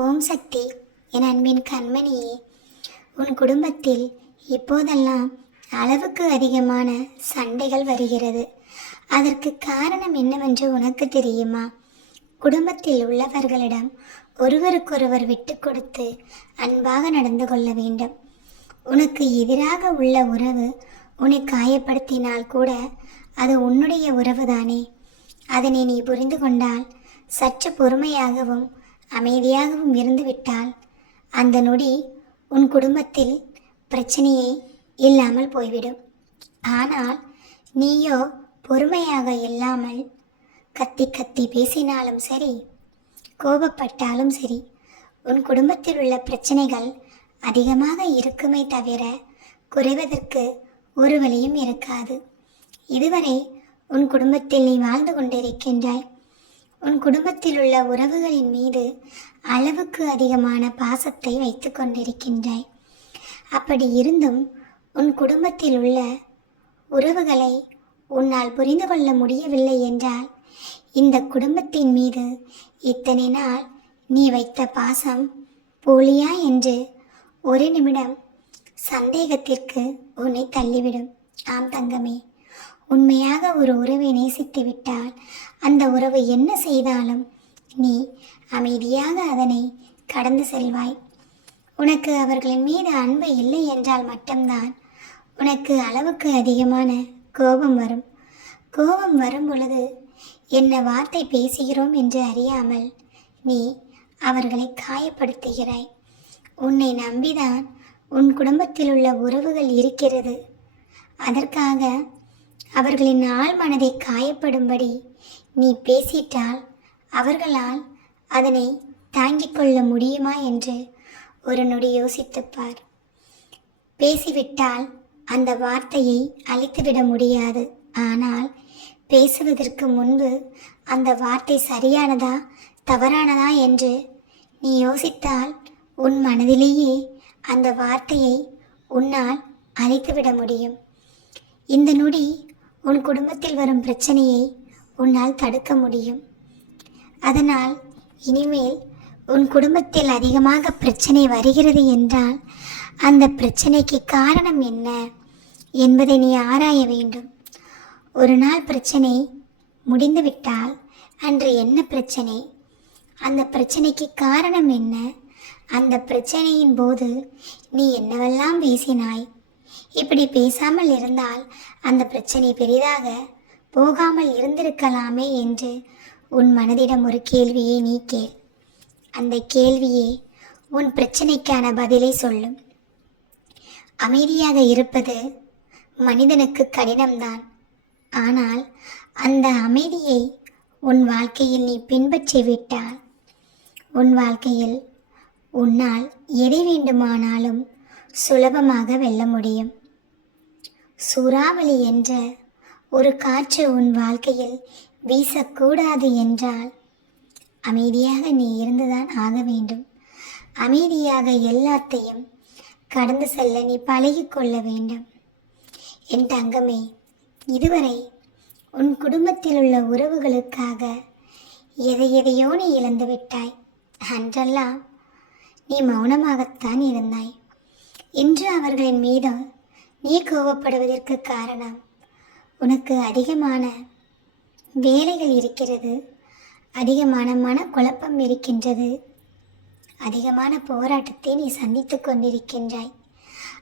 ஓம் சக்தி என் அன்பின் கண்மணியே உன் குடும்பத்தில் இப்போதெல்லாம் அளவுக்கு அதிகமான சண்டைகள் வருகிறது. அதற்கு காரணம் என்னவென்று உனக்கு தெரியுமா? குடும்பத்தில் உள்ளவர்களிடம் ஒருவருக்கொருவர் விட்டு கொடுத்து அன்பாக நடந்து கொள்ள வேண்டும். உனக்கு எதிராக உள்ள உறவு உன்னை காயப்படுத்தினால் கூட அது உன்னுடைய உறவுதானே. அதனை நீ புரிந்து கொண்டால் சற்று பொறுமையாகவும் அமைதியாகவும் இருந்துவிட்டால் அந்த நொடி உன் குடும்பத்தில் பிரச்சனையே இல்லாமல் போய்விடும். ஆனால் நீயோ பொறுமையாக இல்லாமல் கத்தி கத்தி பேசினாலும் சரி கோபப்பட்டாலும் சரி உன் குடும்பத்தில் உள்ள பிரச்சனைகள் அதிகமாக இருக்குமே தவிர குறைவதற்கு ஒரு வழியும் இருக்காது. இதுவரை உன் குடும்பத்தில் நீ வாழ்ந்து கொண்டிருக்கின்றாய். உன் குடும்பத்தில் உள்ள உறவுகளின் மீது அளவுக்கு அதிகமான பாசத்தை வைத்து கொண்டிருக்கின்றாய். அப்படி இருந்தும் உன் குடும்பத்தில் உள்ள உறவுகளை உன்னால் புரிந்து கொள்ள முடியவில்லை என்றால் இந்த குடும்பத்தின் மீது இத்தனை நாள் நீ வைத்த பாசம் போலியா என்று ஒரு நிமிடம் சந்தேகத்திற்கு உன்னை தள்ளிவிடும். ஆம் தங்கமே உண்மையாக ஒரு உறவை நேசித்து விட்டால் அந்த உறவு என்ன செய்தாலும் நீ அமைதியாக அதனை கடந்து செல்வாய். உனக்கு அவர்களின் மீது அன்பு இல்லை என்றால் மட்டும்தான் உனக்கு அளவுக்கு அதிகமான கோபம் வரும். கோபம் வரும் பொழுது என்ன வார்த்தை பேசுகிறோம் என்று அறியாமல் நீ அவர்களை காயப்படுத்துகிறாய். உன்னை நம்பிதான் உன் குடும்பத்தில் உள்ள உறவுகள் இருக்கிறது. அதற்காக அவர்களின் ஆழ் மனதை காயப்படும்படி நீ பேசிட்டால் அவர்களால் அதனை தாங்கிக் கொள்ள முடியுமா என்று ஒரு நொடி யோசித்துப்பார். பேசிவிட்டால் அந்த வார்த்தையை அழித்துவிட முடியாது. ஆனால் பேசுவதற்கு முன்பு அந்த வார்த்தை சரியானதா தவறானதா என்று நீ யோசித்தால் உன் மனதிலேயே அந்த வார்த்தையை உன்னால் அழித்துவிட முடியும். இந்த நொடி உன் குடும்பத்தில் வரும் பிரச்சனையை உன்னால் தடுக்க முடியும். அதனால் இனிமேல் உன் குடும்பத்தில் அதிகமாக பிரச்சனை வருகிறது என்றால் அந்த பிரச்சனைக்கு காரணம் என்ன என்பதை நீ ஆராய வேண்டும். ஒரு நாள் பிரச்சனை முடிந்துவிட்டால் அன்று என்ன பிரச்சனை? அந்த பிரச்சனைக்கு காரணம் என்ன? அந்த பிரச்சனையின் போது நீ என்னவெல்லாம் பேசினாய்? இப்படி பேசாமல் இருந்தால் அந்த பிரச்சனை பெரிதாக போகாமல் இருந்திருக்கலாமே என்று உன் மனதிடம் ஒரு கேள்வியை நீ கேள். அந்த கேள்வியே உன் பிரச்சனைக்கான பதிலை சொல்லும். அமைதியாக இருப்பது மனிதனுக்கு கடினம்தான். ஆனால் அந்த அமைதியை உன் வாழ்க்கையில் நீ பின்பற்றி விட்டால் உன் வாழ்க்கையில் உன்னால் எதை வேண்டுமானாலும் சுலபமாக வெல்ல முடியும். சூறாவளி என்ற ஒரு காற்று உன் வாழ்க்கையில் வீசக்கூடாது என்றால் அமைதியாக நீ இருந்துதான் ஆக வேண்டும். அமைதியாக எல்லாத்தையும் கடந்து செல்ல நீ பழகிக்கொள்ள வேண்டும். என் தங்கமே இதுவரை உன் குடும்பத்தில் உள்ள உறவுகளுக்காக எதை எதையோ நீ இழந்து விட்டாய். அன்றெல்லாம் நீ மௌனமாகத்தான் இருந்தாய். இன்று அவர்களின் மீது நீ கோபப்படுவதற்கு காரணம். உனக்கு அதிகமான வேலைகள் இருக்கிறது. அதிகமான மனக்குழப்பம் இருக்கின்றது. அதிகமான போராட்டத்தை நீ சந்தித்து கொண்டிருக்கின்றாய்.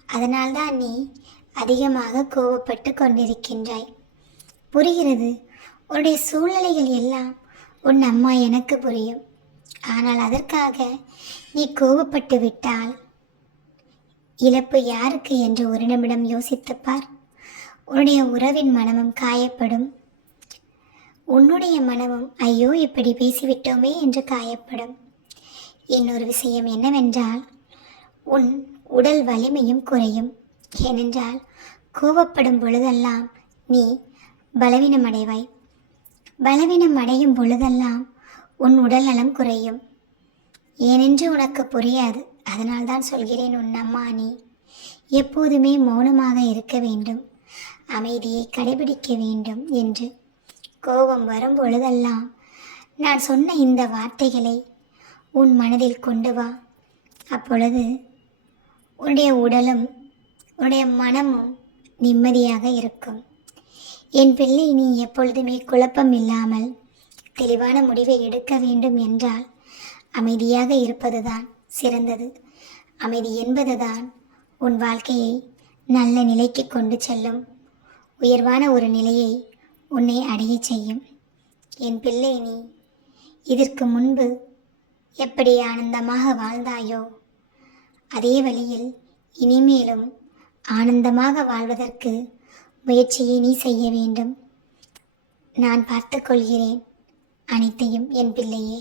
அதனால்தான் நீ அதிகமாக கோபப்பட்டு கொண்டிருக்கின்றாய். புரிகிறது. உன்னுடைய சூழ்நிலைகள் எல்லாம் உன் அம்மா எனக்கு புரியும். ஆனால் அதற்காக நீ கோபப்பட்டு விட்டால் இழப்பு யாருக்கு என்று ஒரு நிமிடம் யோசித்துப்பார். உன்னுடைய உறவின் மனமும் காயப்படும். உன்னுடைய மனமும் ஐயோ இப்படி பேசிவிட்டோமே என்று காயப்படும். இன்னொரு விஷயம் என்னவென்றால் உன் உடல் வலிமையும் குறையும். ஏனென்றால் கோபப்படும் பொழுதெல்லாம் நீ பலவீனமடைவாய். பலவீனம் அடையும் பொழுதெல்லாம் உன் உடல் நலம் குறையும். ஏனென்று உனக்கு புரியாது. அதனால்தான் சொல்கிறேன் உன் அம்மா நீ எப்போதுமே மௌனமாக இருக்க வேண்டும் அமைதியை கடைபிடிக்க வேண்டும் என்று கோபம் வரும் பொழுதெல்லாம் நான் சொன்ன இந்த வார்த்தைகளை உன் மனதில் கொண்டு வா. அப்பொழுது உன்னுடைய உடலும் உன்னுடைய மனமும் நிம்மதியாக இருக்கும். என் பிள்ளை நீ எப்பொழுதுமே குழப்பம் இல்லாமல் தெளிவான முடிவை எடுக்க வேண்டும் என்றால் அமைதியாக இருப்பதுதான் சிறந்தது. அமைதி என்பதுதான் உன் வாழ்க்கையை நல்ல நிலைக்கு கொண்டு செல்லும். உயர்வான ஒரு நிலையை உன்னை அடையச் செய்யும். என் பிள்ளை நீ இதற்கு முன்பு எப்படி ஆனந்தமாக வாழ்ந்தாயோ அதே வழியில் இனிமேலும் ஆனந்தமாக வாழ்வதற்கு முயற்சியை நீ செய்ய வேண்டும். நான் பார்த்துக்கொள்கிறேன் அனைத்தையும் என் பிள்ளையே.